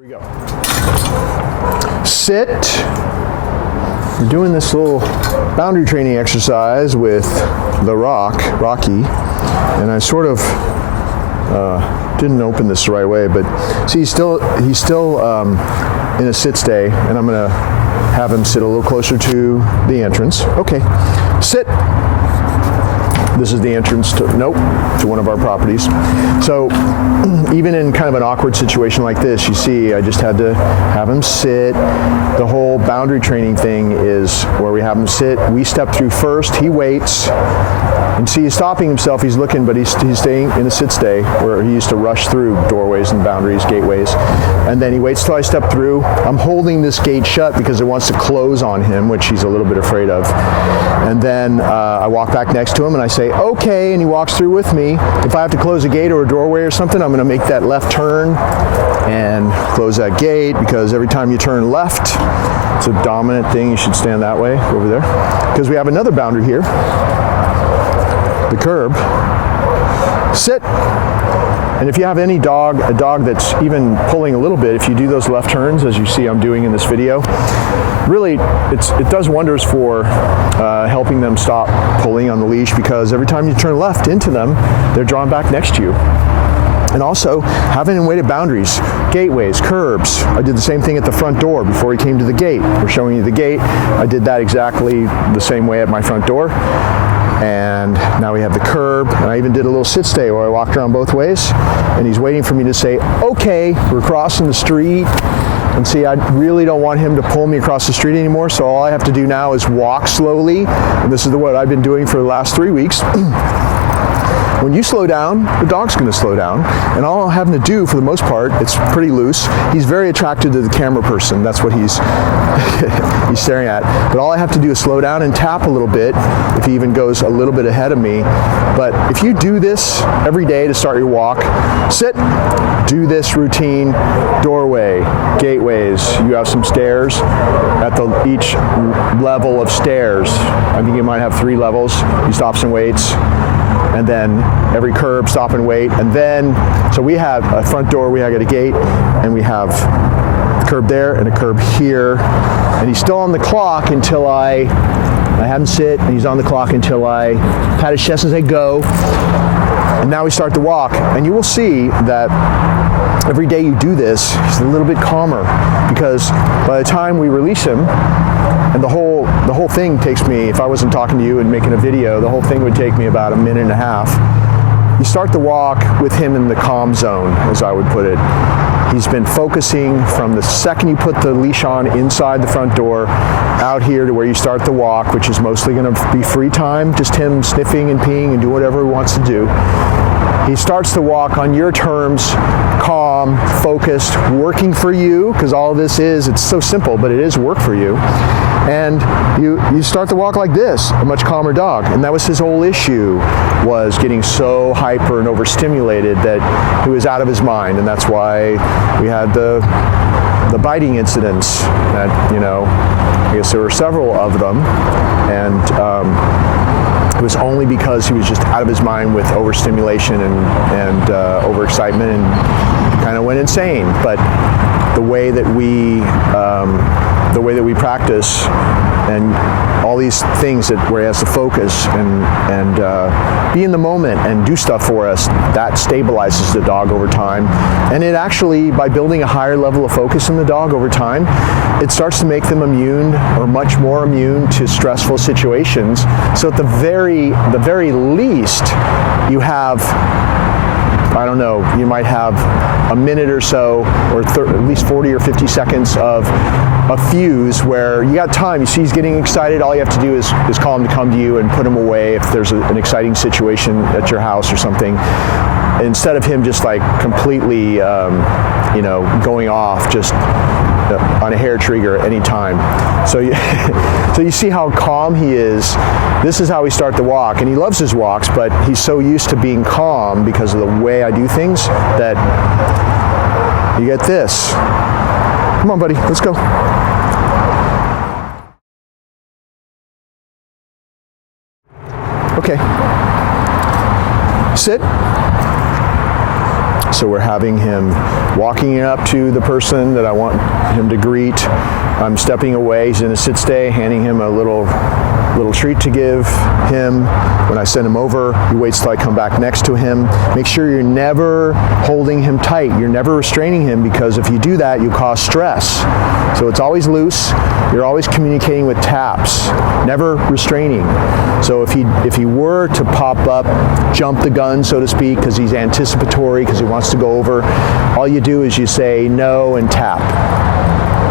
Here we go. Sit. We're doing this little boundary training exercise with the Rocky, and I sort of didn't open this the right way, but see, he's still in a sit stay, and I'm gonna have him sit a little closer to the entrance. Okay, sit. This is the entrance to one of our properties. So even in kind of an awkward situation like this, you see I just had to have him sit. The whole boundary training thing is where we have him sit. We step through first, he waits. And see, he's stopping himself, he's looking, but he's staying in a sit stay where he used to rush through doorways and boundaries, gateways. And then he waits till I step through. I'm holding this gate shut because it wants to close on him, which he's a little bit afraid of. And then I walk back next to him and I say, okay, and he walks through with me. If I have to close a gate or a doorway or something, I'm gonna make that left turn and close that gate, because every time you turn left, it's a dominant thing. You should stand that way over there. Because we have another boundary here. The curb. Sit. And if you have any dog, a dog that's even pulling a little bit, if you do those left turns, as you see I'm doing in this video, really it does wonders for helping them stop pulling on the leash, because every time you turn left into them, they're drawn back next to you. And also having and weighted boundaries, gateways, curbs. I did the same thing at the front door before he came to the gate. We're showing you the gate. I did that exactly the same way at my front door. And now we have the curb, and I even did a little sit stay where I walked around both ways, and he's waiting for me to say, okay, we're crossing the street. And see, I really don't want him to pull me across the street anymore, so all I have to do now is walk slowly, and this is what I've been doing for the last 3 weeks. When you slow down, the dog's going to slow down, and all I'm having to do, for the most part, it's pretty loose. He's very attracted to the camera person. That's what he's he's staring at. But all I have to do is slow down and tap a little bit if he even goes a little bit ahead of me. But if you do this every day to start your walk, sit, do this routine, doorway, gateways. You have some stairs at each level of stairs. I think you might have 3 levels. He stops and waits. And then every curb, stop and wait. And then, so we have a front door, we have a gate, and we have a curb there and a curb here. And he's still on the clock until I have him sit, and he's on the clock until I pat his chest and say go. And now we start the walk. And you will see that every day you do this, he's a little bit calmer, because by the time we release him, and the whole thing takes me, if I wasn't talking to you and making a video, the whole thing would take me about 1.5 minutes. You start the walk with him in the calm zone, as I would put it. He's been focusing from the second you put the leash on inside the front door out here to where you start the walk, which is mostly going to be free time, just him sniffing and peeing and do whatever he wants to do. He starts the walk on your terms, calm, focused, working for you, because all of this is, it's so simple, but it is work for you. And you start the walk like this, a much calmer dog. And that was his whole issue, was getting so hyper and overstimulated that he was out of his mind. And that's why we had the biting incidents that, I guess there were several of them. And it was only because he was just out of his mind with overstimulation and overexcitement, and kind of went insane. But the way that we practice and all these things where he has to focus and be in the moment and do stuff for us, that stabilizes the dog over time. And it actually, by building a higher level of focus in the dog over time, it starts to make them immune, or much more immune, to stressful situations. So at the very least, you have, I don't know, you might have a minute or so, or at least 40 or 50 seconds of a fuse where you got time. You see he's getting excited, all you have to do is call him to come to you and put him away if there's an exciting situation at your house or something, instead of him just like completely going off just on a hair trigger at any time. So you see how calm he is. This is how we start the walk, and he loves his walks, but he's so used to being calm because of the way I do things that you get this. Come on, buddy, let's go. Okay. Sit. So we're having him walking up to the person that I want him to greet. I'm stepping away. He's in a sit stay, handing him a little treat to give him. When I send him over, he waits till I come back next to him. Make sure you're never holding him tight. You're never restraining him, because if you do that, you cause stress. So it's always loose. You're always communicating with taps, never restraining. So if he were to pop up, jump the gun, so to speak, because he's anticipatory, because he wants to go over, all you do is you say no and tap,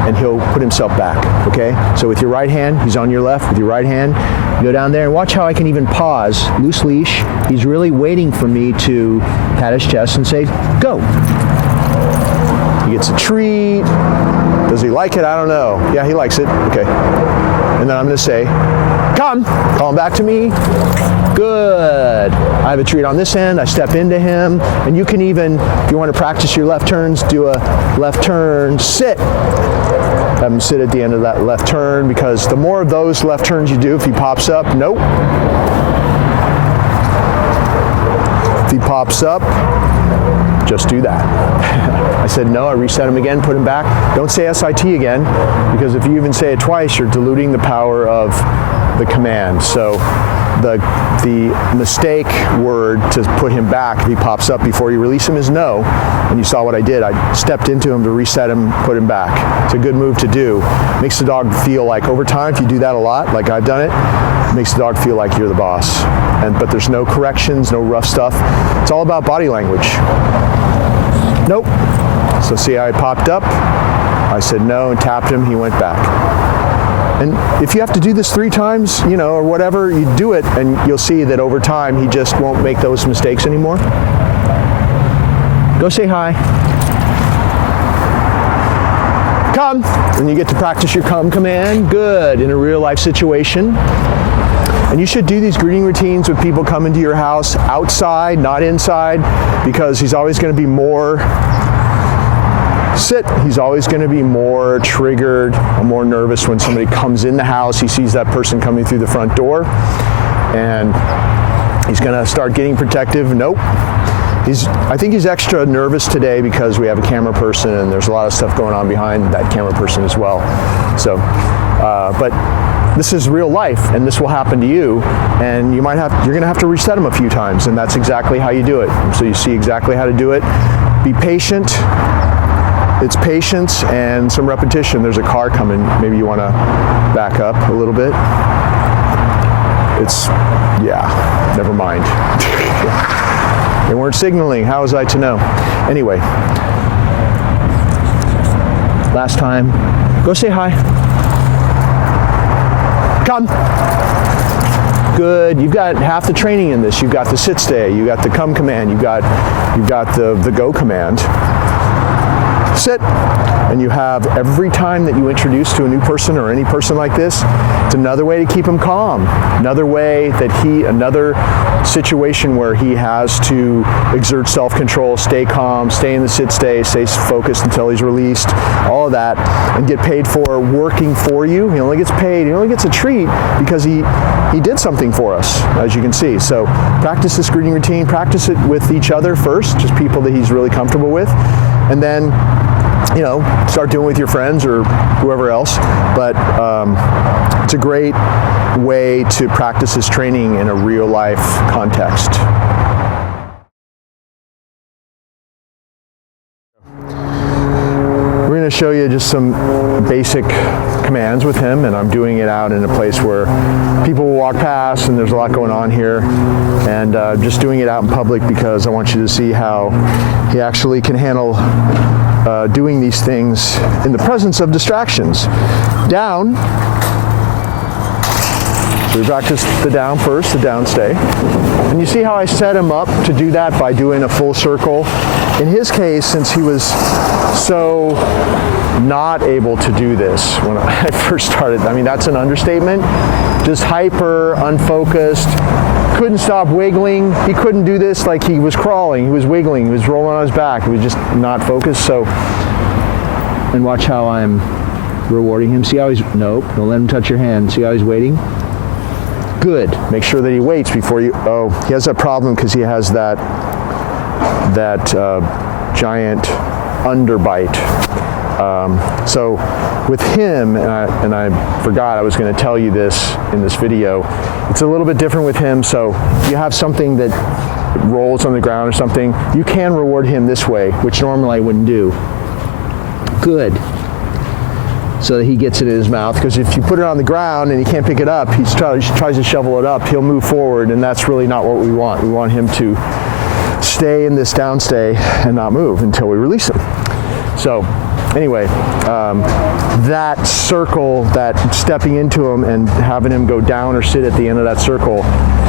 and he'll put himself back, okay? So with your right hand, he's on your left. With your right hand, you go down there, and watch how I can even pause, loose leash. He's really waiting for me to pat his chest and say, go. He gets a treat. Does he like it? I don't know. Yeah, he likes it. Okay. And then I'm going to say, come. Call him back to me. Good. I have a treat on this end. I step into him. And you can even, if you want to practice your left turns, do a left turn, sit. Have him sit at the end of that left turn, because the more of those left turns you do, if he pops up, nope. If he pops up, just do that. I said no, I reset him again, put him back. Don't say SIT again, because if you even say it twice, you're diluting the power of the command. So the mistake word to put him back if he pops up before you release him is no. And you saw what I did. I stepped into him to reset him, put him back. It's a good move to do. Makes the dog feel like, over time, if you do that a lot, like I've done it makes the dog feel like you're the boss. But there's no corrections, no rough stuff. It's all about body language. Nope. So see how I popped up? I said no and tapped him, he went back. And if you have to do this 3 times, or whatever, you do it, and you'll see that over time, he just won't make those mistakes anymore. Go say hi. Come. And you get to practice your come command. Good. In a real life situation. And you should do these greeting routines with people coming to your house outside, not inside, because he's always going to be more sit. He's always going to be more triggered or more nervous when somebody comes in the house. He sees that person coming through the front door, and he's going to start getting protective. Nope. I think he's extra nervous today because we have a camera person, and there's a lot of stuff going on behind that camera person as well. So, but this is real life, and this will happen to you, and you're going to have to reset him a few times, and that's exactly how you do it. So you see exactly how to do it. Be patient. It's patience and some repetition. There's a car coming. Maybe you want to back up a little bit. Never mind. They weren't signaling. How was I to know? Anyway, last time, go say hi. Come. Good. You've got half the training in this. You've got the sit stay. You got the come command. You've got the go command. Sit. And you have, every time that you introduce to a new person or any person like this, it's another way to keep him calm. Another way that another situation where he has to exert self-control, stay calm, stay in the sit stay, stay focused until he's released, all of that, and get paid for working for you. He only gets paid, he only gets a treat because he did something for us, as you can see. So practice this greeting routine, practice it with each other first, just people that he's really comfortable with, and then start doing it with your friends or whoever else. But it's a great way to practice this training in a real life context. We're going to show you just some basic commands with him, and I'm doing it out in a place where people will walk past and there's a lot going on here, and just doing it out in public because I want you to see how he actually can handle doing these things in the presence of distractions. Down. So we practice the down first, the down stay. And you see how I set him up to do that by doing a full circle. In his case, since he was so not able to do this when I first started, that's an understatement. Just hyper, unfocused, couldn't stop wiggling. He couldn't do this like he was crawling, he was wiggling, he was rolling on his back. He was just not focused. So, and watch how I'm rewarding him. See how he's, nope, don't let him touch your hand. See how he's waiting? Good. Make sure that he waits before you, he has that problem because he has that giant underbite. So with him, and I forgot I was going to tell you this in this video, it's a little bit different with him. So you have something that rolls on the ground or something, you can reward him this way, which normally I wouldn't do. Good. So that he gets it in his mouth, because if you put it on the ground and he can't pick it up, he tries to shovel it up, he'll move forward, and that's really not what we want. We want him to stay in this downstay and not move until we release him. So anyway, that circle, that stepping into him and having him go down or sit at the end of that circle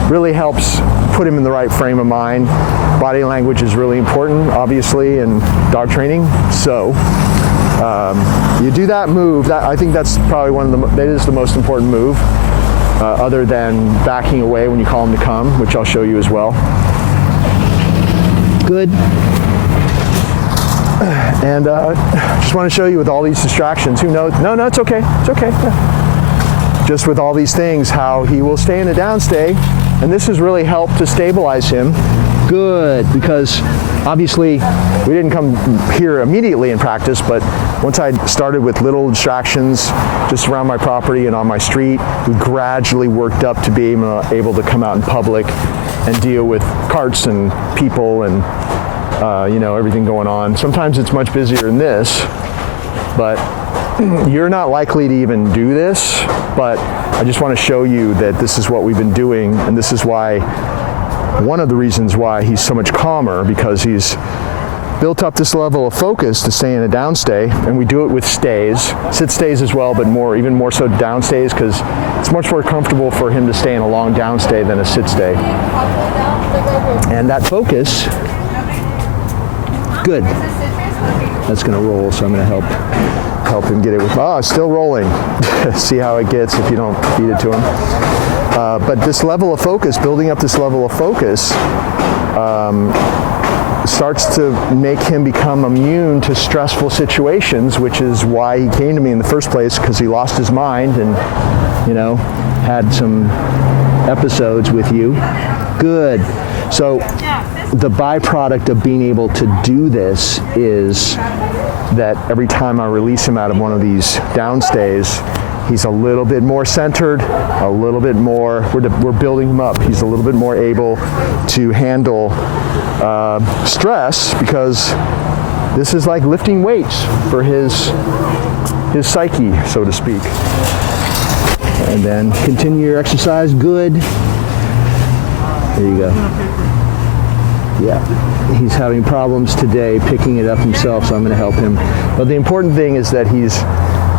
really helps put him in the right frame of mind. Body language is really important, obviously, in dog training. So you do that move. I think that's probably that is the most important move, other than backing away when you call him to come, which I'll show you as well. Good. And just want to show you with all these distractions. Who knows? No, it's okay. It's okay. Yeah. Just with all these things, how he will stay in a downstay, and this has really helped to stabilize him. Good, because obviously we didn't come here immediately in practice, but once I started with little distractions just around my property and on my street, we gradually worked up to be able to come out in public and deal with carts and people and everything going on. Sometimes it's much busier than this, but you're not likely to even do this, but I just want to show you that this is what we've been doing, and this is one of the reasons why he's so much calmer, because he's built up this level of focus to stay in a downstay, and we do it with stays, sit stays as well, but even more so downstays, because it's much more comfortable for him to stay in a long downstay than a sit stay. And that focus, good. That's going to roll, so I'm going to help him get it with. Oh, it's still rolling. See how it gets if you don't feed it to him. But this level of focus, building up this level of focus, starts to make him become immune to stressful situations, which is why he came to me in the first place, because he lost his mind and, had some episodes with you. Good. So the byproduct of being able to do this is that every time I release him out of one of these downstays, he's a little bit more centered, a little bit more, we're building him up. He's a little bit more able to handle stress, because this is like lifting weights for his psyche, so to speak. And then continue your exercise. Good. There you go. Yeah, he's having problems today picking it up himself, so I'm going to help him. But the important thing is that he's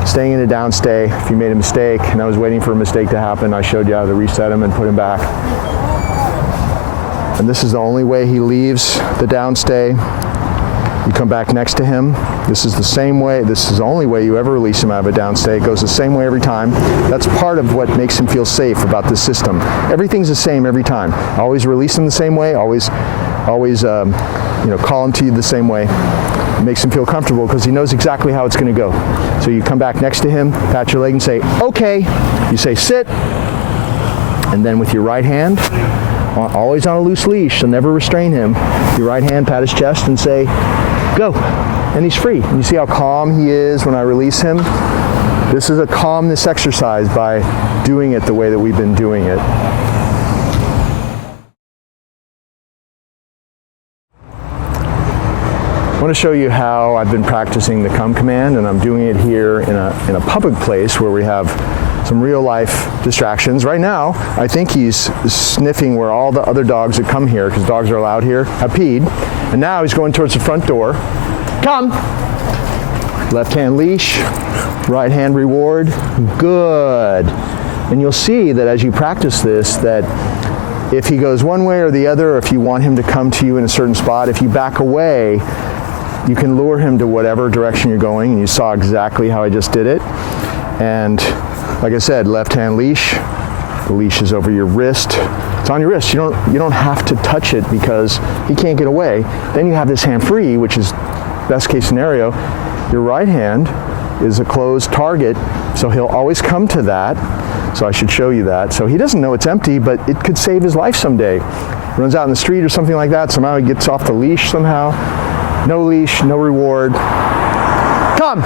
staying in a downstay. If you made a mistake and I was waiting for a mistake to happen, I showed you how to reset him and put him back. And this is the only way he leaves the downstay. You come back next to him. This is the same way. This is the only way you ever release him out of a downstay. It goes the same way every time. That's part of what makes him feel safe about this system. Everything's the same every time. Always release him the same way. Always call him to you the same way. It makes him feel comfortable because he knows exactly how it's going to go. So you come back next to him, pat your leg and say, okay. You say, sit. And then with your right hand, always on a loose leash, so never restrain him. Your right hand, pat his chest and say, go. And he's free. And you see how calm he is when I release him? This is a calmness exercise by doing it the way that we've been doing it. I want to show you how I've been practicing the come command, and I'm doing it here in a public place where we have some real life distractions. Right now, I think he's sniffing where all the other dogs that come here, because dogs are allowed here, have peed. And now he's going towards the front door. Come! Left hand leash, right hand reward. Good. And you'll see that as you practice this, that if he goes one way or the other, or if you want him to come to you in a certain spot, if you back away, you can lure him to whatever direction you're going, and you saw exactly how I just did it. And like I said, left hand leash, the leash is over your wrist. It's on your wrist. You don't have to touch it because he can't get away. Then you have this hand free, which is best case scenario. Your right hand is a closed target, so he'll always come to that. So I should show you that. So he doesn't know it's empty, but it could save his life someday. runs out in the street or something like that, somehow he gets off the leash somehow. No leash, no reward. Come.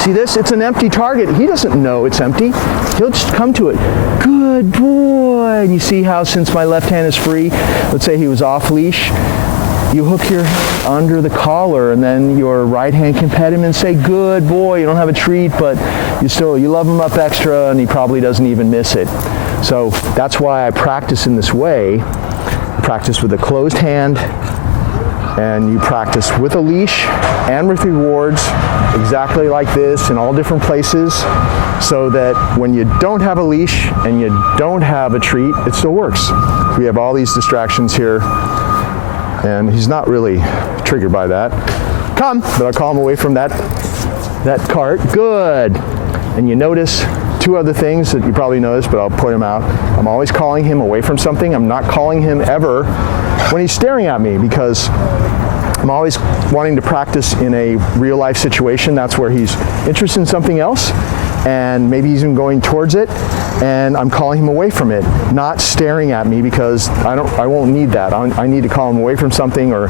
See this? It's an empty target. He doesn't know it's empty. He'll just come to it. Good boy. And you see how since my left hand is free, let's say he was off leash, you hook your under the collar and then your right hand can pet him and say, good boy. You don't have a treat, but you love him up extra and he probably doesn't even miss it. So that's why I practice in this way. I practice with a closed hand, and you practice with a leash and with rewards exactly like this in all different places, so that when you don't have a leash and you don't have a treat, it still works. We have all these distractions here, and he's not really triggered by that. Come, but I'll call him away from that cart. Good. And you notice two other things that you probably noticed, but I'll point them out. I'm always calling him away from something. I'm not calling him ever when he's staring at me, because I'm always wanting to practice in a real life situation. That's where he's interested in something else, and maybe he's even going towards it, and I'm calling him away from it, not staring at me, because I won't need that. I need to call him away from something, or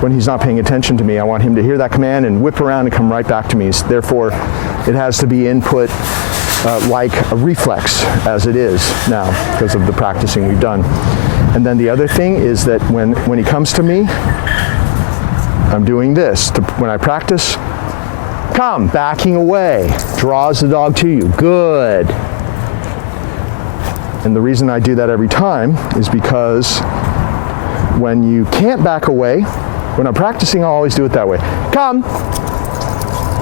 when he's not paying attention to me, I want him to hear that command and whip around and come right back to me. Therefore, it has to be input like a reflex, as it is now, because of the practicing we've done. And then the other thing is that when he comes to me, I'm doing this. When I practice, come, backing away, draws the dog to you. Good. And the reason I do that every time is because when you can't back away, when I'm practicing, I'll always do it that way. Come.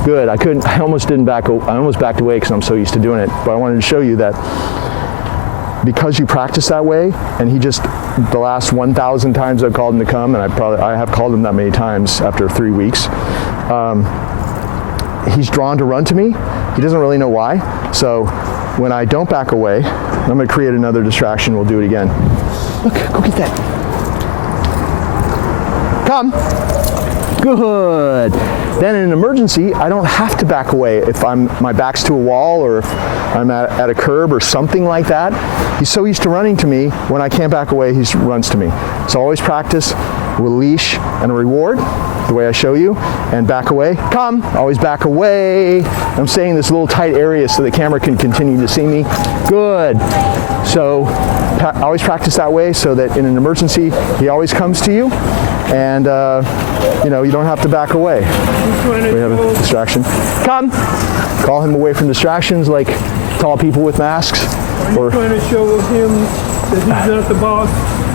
Good. I almost backed away because I'm so used to doing it. But I wanted to show you that because you practice that way, and the last 1,000 times I've called him to come, and I have called him that many times after 3 weeks, he's drawn to run to me. He doesn't really know why. So when I don't back away, I'm going to create another distraction. We'll do it again. Look, go get that. Come. Good. Then in an emergency, I don't have to back away if my back's to a wall, or if I'm at a curb or something like that. He's so used to running to me, when I can't back away, he runs to me. So always practice with a leash and a reward, the way I show you, and back away. Come, always back away. I'm staying in this little tight area so the camera can continue to see me. Good. So always practice that way, so that in an emergency, he always comes to you, and you don't have to back away. We have a distraction. Come. Call him away from distractions, like tall people with masks. Are you trying to show him that he's not the boss?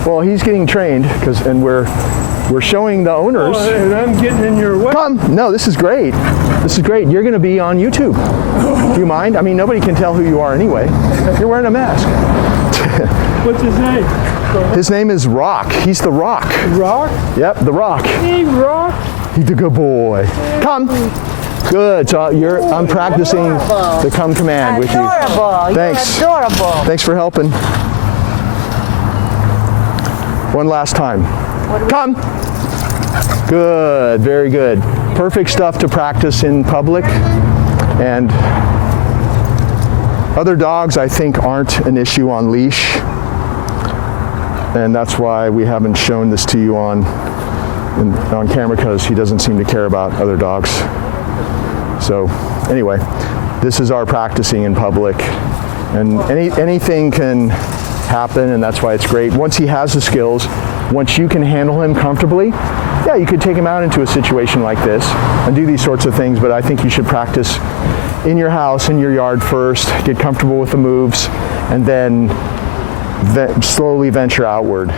Well, he's getting trained, and we're showing the owners. Oh, and I'm getting in your way. Come. No, this is great. This is great. You're going to be on YouTube. Do you mind? I mean, nobody can tell who you are anyway. You're wearing a mask. What's his name? His name is Rock. He's the Rock. Rock? Yep, the Rock. Hey, Rock. He's a good boy. Come. Good. So I'm practicing the come command with you. Adorable. Thanks. You're adorable. Thanks for helping. One last time. Come. Good. Very good. Perfect stuff to practice in public. And other dogs, I think, aren't an issue on leash. And that's why we haven't shown this to you on camera, because he doesn't seem to care about other dogs. So anyway, this is our practicing in public, and anything can happen, and that's why it's great. Once he has the skills, once you can handle him comfortably, yeah, you could take him out into a situation like this and do these sorts of things, but I think you should practice in your house, in your yard first, get comfortable with the moves, and then slowly venture outward.